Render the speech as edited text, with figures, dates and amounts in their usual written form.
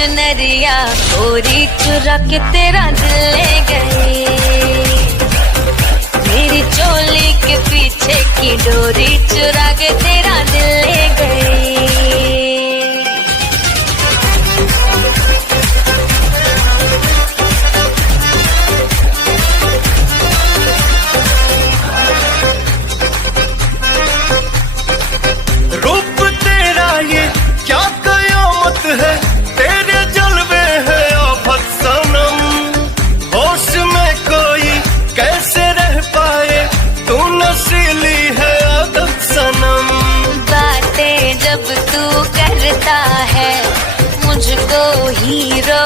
चुनरिया चोरी चुरा के तेरा दिल ले गए। मेरी चोली के पीछे की डोरी चुरा के तेरा दिल ले गए। रूप तेरा ये क्या कयामत है, तेरे जलवे है आफत सनम। होश में कोई कैसे रह पाए, तू नशीली है आदत सनम। बातें जब तू करता है मुझको हीरो